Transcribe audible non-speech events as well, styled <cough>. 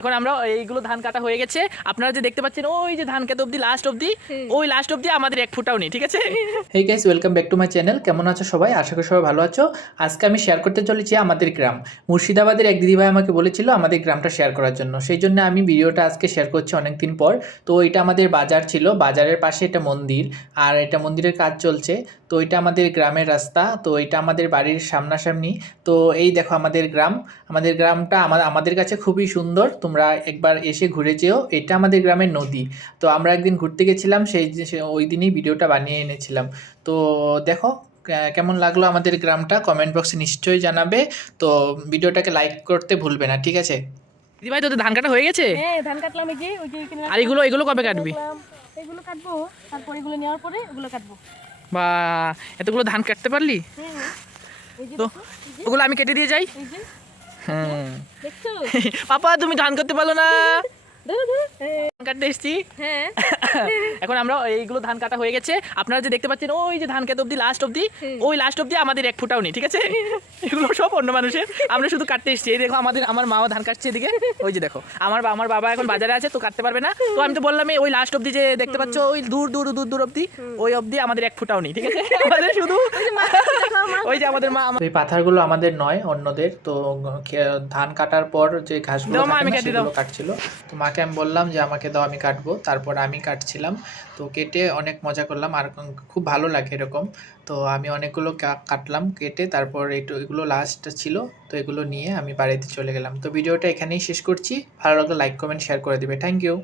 এখন আমরা এইগুলো ধান কাটা হয়ে গেছে। আপনারা যে দেখতে পাচ্ছেন ওই যে ধান কাটা অবধি লাস্ট অবধি ওই লাস্ট অবধি আমাদের এক ফুটাও নেই ঠিক আছে? Hey guys welcome back to my channel কেমন আছো সবাই? আশা করি সবাই ভালো আছো। আজকে আমি শেয়ার করতে চলেছি আমাদের গ্রাম। মুর্শিদাবাদের এক দিদিভাই আমাকে বলেছিল আমাদের গ্রামটা শেয়ার করার জন্য। সেই জন্য আমি ভিডিওটা আজকে শেয়ার করছি অনেক দিন পর। তো এটা আমাদের বাজার ছিল। বাজারের পাশে এটা মন্দির। আর এটা মন্দিরের কাজ চলছে। তো এটা আমাদের গ্রামের রাস্তা। তো এটা আমাদের বাড়ির সামনাসামনি। তো এই দেখো আমাদের গ্রাম। আমাদের গ্রামটা আমাদের কাছে খুবই সুন্দর। তোমরা একবার এসে ঘুরে যেও। এটা আমাদের গ্রামের নদী। তো আমরা একদিন ঘুরতে গেছিলাম সেই যে- সে- ওই দিনই ভিডিওটা বানিয়ে এনেছিলাম। তো দেখো কেমন লাগল আমাদের গ্রামটা? কমেন্ট বক্সে নিশ্চয়ই জানাবে। তো ভিডিওটাকে লাইক করতে ভুলবে না ঠিক আছে? দিদিভাই তোদের ধান কাটা হয়ে গেছে? হ্যাঁ ধান কাটলাম এই যে ওই যে আর এগুলো এগুলো কবে কাটবি? এগুলো কাটবো তারপর এগুলো নেওয়ার পরে এগুলো কাটবো। বা এতগুলো ধান কাটতে পারলি? হ্যাঁ হ্যাঁ। তো ওগুলো আমি কেটে দিয়ে যাই। এই যে হুম দেখছ? <laughs> পাপা তুমি ধান করতে পারল না। হ্যাঁ, ধান কাটতে এসছি। হ্যাঁ। <laughs> এখন আমরা এইগুলো ধান কাটা হয়ে গেছে। আপনারা যে দেখতে পাচ্ছেন ওই যে ধান কাটা অব্দি লাস্ট অব্দি ওই লাস্ট অব্দি আমাদের এক ফুটাও নেই ঠিক আছে? এগুলো <laughs> অন্য মানুষের। আমরা শুধু কাটতে এসেছি। এই দেখো আমাদের আমার মাও ধান কাটছে এদিকে। ওই যে দেখো। আমার আমার বাবা এখন বাজারে আছে তো কাটতে পারবে না। তো আমি তো বললাম ওই লাস্ট অবধি যে দেখতে পাচ্ছ ওই দূর দূর দূর দূর অব্দি ওই অবধি আমাদের এক ফুটাও নেই ঠিক আছে? <laughs> আমাদের শুধু ওই যে <laughs> আমাদের মা এই পাথারগুলো আমাদের নয় অন্যদের। তো ধান কাটার পর যে ঘাসগুলো মা। সেগুলো কাটছিল। তো মাকে আমি বললাম যে আমাকে দাও আমি কাটবো। তারপর আমি কাটছিলাম। তো কেটে অনেক মজা করলাম। আর খুব ভালো লাগে এরকম। তো আমি অনেকগুলো কা- কাটলাম কেটে তারপর একটু এগুলো লাস্ট ছিল, তো এগুলো নিয়ে আমি বাড়িতে চলে গেলাম। তো ভিডিওটা এখানেই শেষ করছি। ভালো লাগলে লাইক কমেন্ট শেয়ার করে দিবে। Thank you